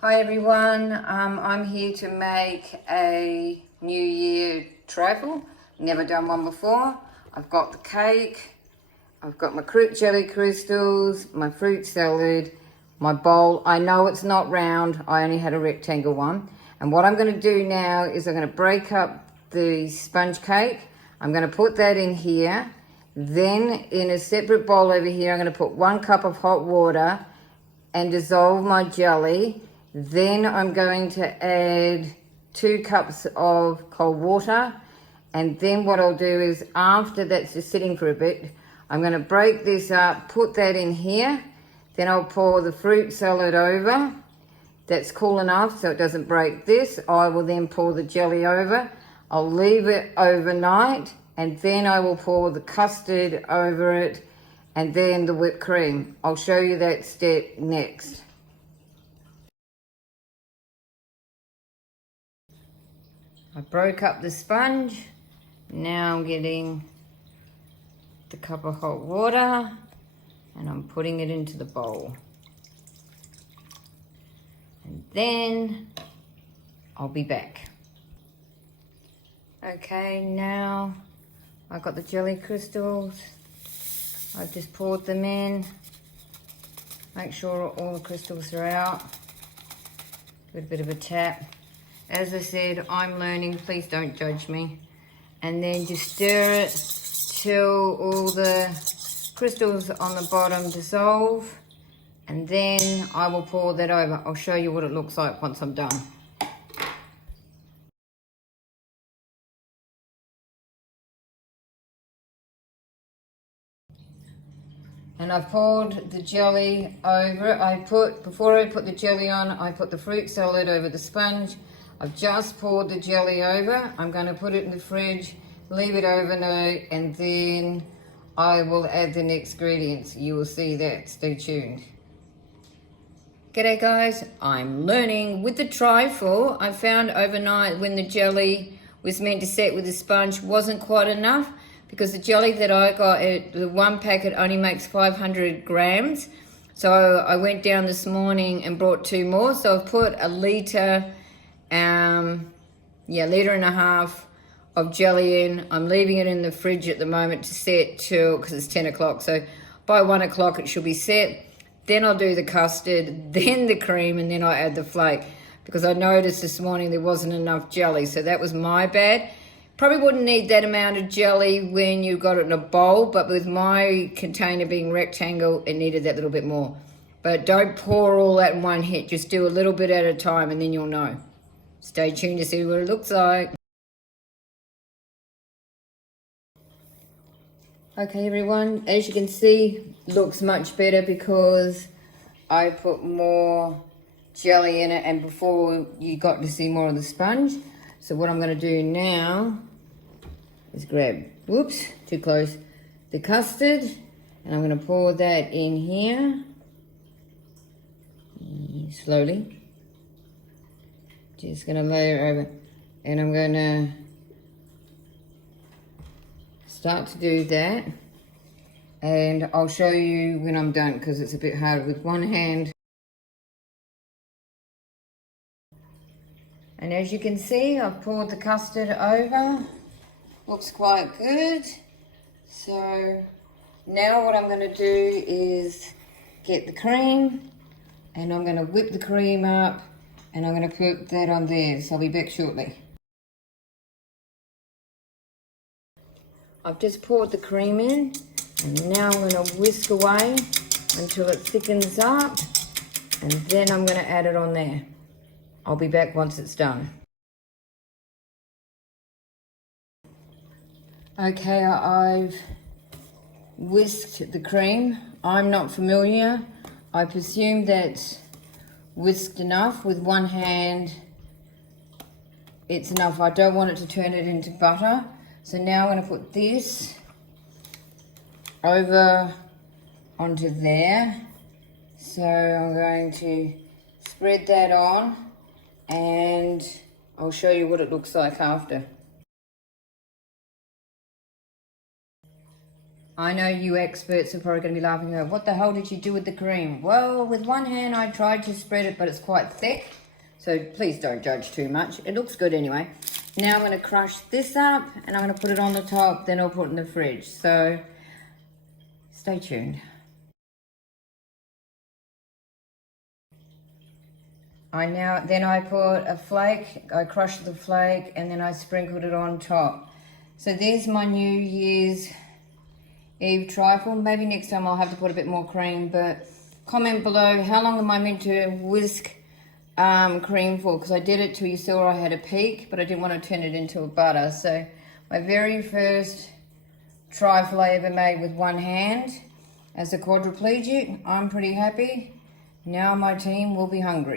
Hi everyone, I'm here to make a New Year trifle. Never done one before. I've got the cake, I've got my jelly crystals, my fruit salad, my bowl. I know it's not round, I only had a rectangle one. And what I'm going to do now is I'm going to break up the sponge cake. I'm going to put that in here. Then in a separate bowl over here, I'm going to put 1 cup of hot water and dissolve my jelly. Then I'm going to add 2 cups of cold water. And then what I'll do is, after that's just sitting for a bit, I'm going to break this up, put that in here. Then I'll pour the fruit salad over. That's cool enough so it doesn't break this. I will then pour the jelly over. I'll leave it overnight, and then I will pour the custard over it and then the whipped cream. I'll show you that step next. I broke up the sponge. Now I'm getting the cup of hot water and I'm putting it into the bowl. And then I'll be back. Okay, now I've got the jelly crystals. I've just poured them in. Make sure all the crystals are out. Give it a bit of a tap. As I said, I'm learning, please don't judge me. And then just stir it till all the crystals on the bottom dissolve. And then I will pour that over. I'll show you what it looks like once I'm done. And I've poured the jelly over it. Before I put the jelly on, I put the fruit salad over the sponge. I've just poured the jelly over. I'm going to put it in the fridge, leave it overnight, and then I will add the next ingredients. You will see that. Stay tuned. G'day guys, I'm learning with the trifle. I found overnight when the jelly was meant to set with the sponge wasn't quite enough, because the jelly that I got, the 1 packet only makes 500 grams. So I went down this morning and brought 2 more. So I've put a litre, litre and a half of jelly in. I'm leaving it in the fridge at the moment to set till, because it's 10 o'clock. So by 1 o'clock it should be set. Then I'll do the custard, then the cream, and then I'll add the flake. Because I noticed this morning there wasn't enough jelly, so that was my bad. Probably wouldn't need that amount of jelly when you got it in a bowl, but with my container being rectangle, it needed that little bit more. But don't pour all that in one hit, just do a little bit at a time and then you'll know. Stay tuned to see what it looks like. Okay everyone, as you can see, looks much better because I put more jelly in it, and before you got to see more of the sponge. So what I'm going to do now is grab, whoops, too close, the custard, and I'm going to pour that in here, slowly. Just going to layer over, and I'm going to start to do that, and I'll show you when I'm done because it's a bit hard with one hand. And as you can see, I've poured the custard over. Looks quite good. So now what I'm going to do is get the cream, and I'm going to whip the cream up, and I'm going to put that on there. So I'll be back shortly. I've just poured the cream in, and now I'm going to whisk away until it thickens up, and then I'm going to add it on there. I'll be back once it's done. Okay, I've whisked the cream. I'm not familiar. I presume that's whisked enough. With one hand, it's enough. I don't want it to turn it into butter. So now I'm going to put this over onto there. So I'm going to spread that on, and I'll show you what it looks like after. I know you experts are probably going to be laughing at, what the hell did you do with the cream? Well, with one hand I tried to spread it, but it's quite thick. So please don't judge too much. It looks good anyway. Now I'm going to crush this up and I'm going to put it on the top, then I'll put it in the fridge. So stay tuned. Then I put a flake, I crushed the flake and then I sprinkled it on top. So there's my New Year's Eve trifle. Maybe next time I'll have to put a bit more cream, but comment below how long am I meant to whisk cream for, because I did it till you saw I had a peak, but I didn't want to turn it into a butter. So my very first trifle I ever made with one hand as a quadriplegic. I'm pretty happy. Now my team will be hungry.